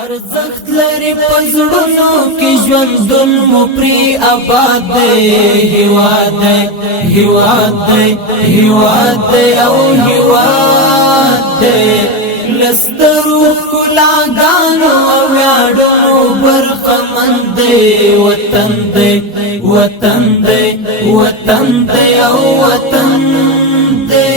ارزخت لري پزړونو کې ژوندون مو پری آباد دی هیواد دی هیواد دی هیواد دی او هیواد دی لسترو کلاګانو او یاړو برخمند دی وطن دی وطن دی وطن دی او وطن دی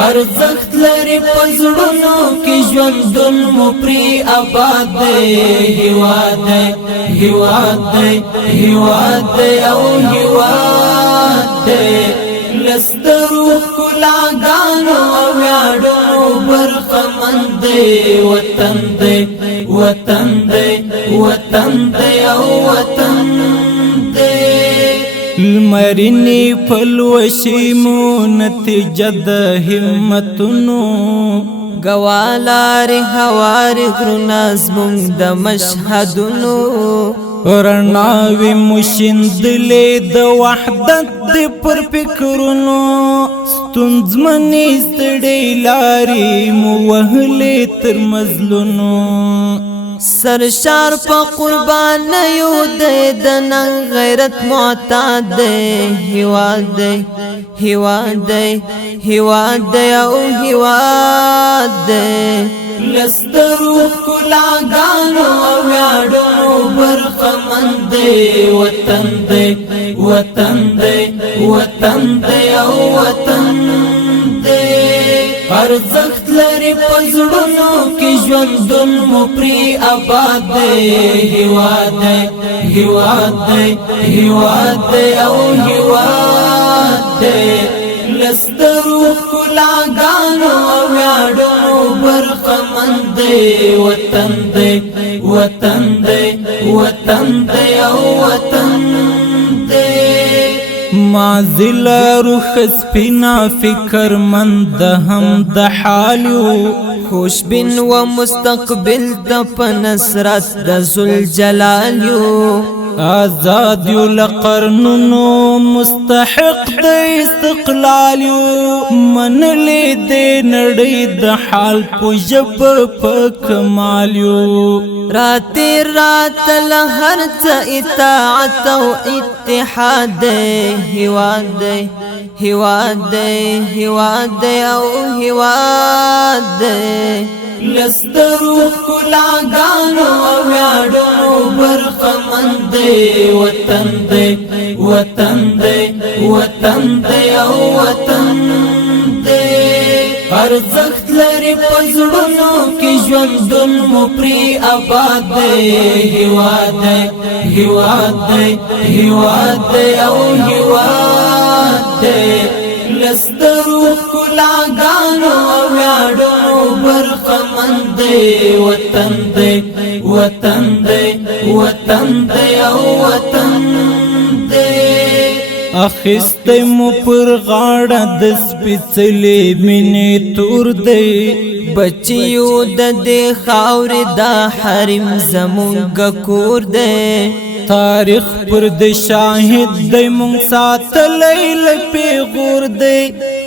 ارزخت لري پزړونو کې ژوندون مو پری آباد دی هیواد دی هیواد دی هیواد دی او هیواد دی لسترو کلاګانو او یاړو برخمند دی وطن دی وطن دی وطن دی او وطن دی المرنی پلوشی مو نتیجه د همتونو گوالار هوار غرناز مونږ د مشهدونو رڼاوي مشندلې د وحدت د پر فکرونو ستونزمنې ستړې لارې مو وهلې تر مزلونو سرشار په قربان یو د نن غیرت معتاد دی هیواد دی هیواد دی هیواد دی او هیواد دی لسترو کلاګانو او یاړو برخمند دی وطن دی وطن دی وطن دی او وطن دی ارزخت لري پزړونو کې ژوندون مو پری آباد دی هیواد دی هیواد دی هیواد دی او هیواد دی لسترو کلاګانو او یاړو برخمند دی وطن دی وطن دی وطن دی او وطن دی مازل روح سپینا فکر مند هم د حالیو خوشبین و مستقبل د پنصرت د ذوالجلالیو آزاد یو لقرنونو مستحق د استقلالیو منلې د نړۍ د حال په ژب په کمالیو راتی رات لهر څه اطاعت او اتحاد دی هیواد دی هیواد دی هیواد دی او هیواد دی لسترو کلاګانو او یاړو برخمند دی وطن دی وطن دی وطن دی او وطن دی ارزخت لري پزړونو کې ژوندون مو پری آباد دی هیواد دی هیواد دی هیواد دی او هیواد دی لسترو کلاګانو او یاړو برخمند دی وطن دی وطن دی وطن دی او وطن دی اخست مو پر غاړه د سپېڅلې مینې تور دی بچیو د دې خاورې دا حرم زمونږ کور دی تاریخ پر د شاهد دی مونږ ساتلی له پیغور دی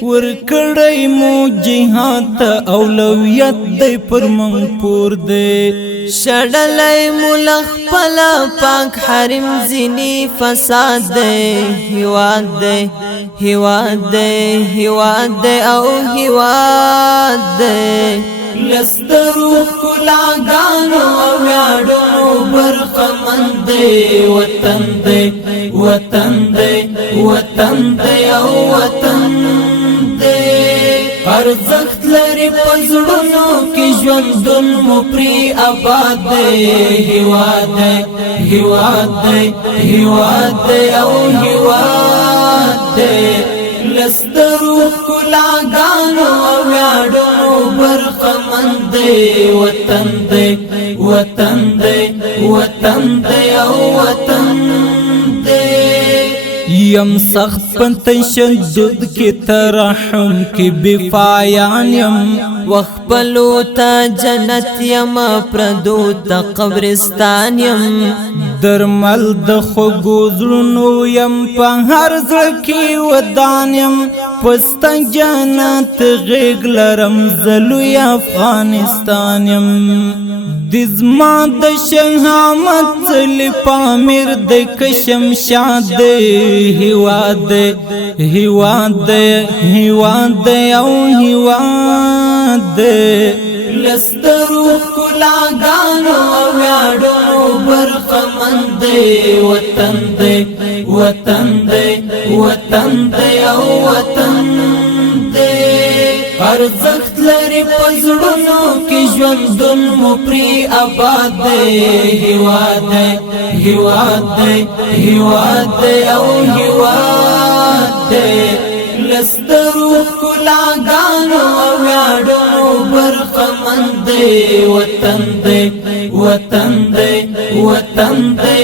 ورکړی مو جهاد اولویت دی پر مونږ پور دی شړلی ملخ پلا پاک حرم زینی فساد دی هیواد دی هیواد دی هیواد دی او هیواد دی لسترو کلاګانو او یاړو برخمند دی وطن دی وطن دی وطن دی او وطن دی ارزخت لري پزړونو کې ژوندون مو پری آباد دی هیواد دی هیواد دی هیواد دی او هیواد دی لسترو کلاګانو او یاړو برخمند دی وطن دی وطن دی وطن دی او وطن دی یم سخت تشدد کی ترحم کی بفایان یم وخپلو تا جنت یم پردو تا قبرستان یم درمل د خوږو زړونو یم په هر زړه کې ودان یم پستا جنت غېږ لرم زلوی افغانستان یم دزما د شهامت څلی پامیر د کشمشاد هیواد هیواد هیواد او هیواد لسترو کلاګانو ویاړو برخمند وطن دی وطن دی وطن دی او وطن دی ارزښت لري پزړونو کې ژوندون مو پری آباد دی هیواد دی هیواد دی هیواد دی او هیواد دی لسترو کلاګانو ویاړو برخمند وطن دی وطن دی وطن دی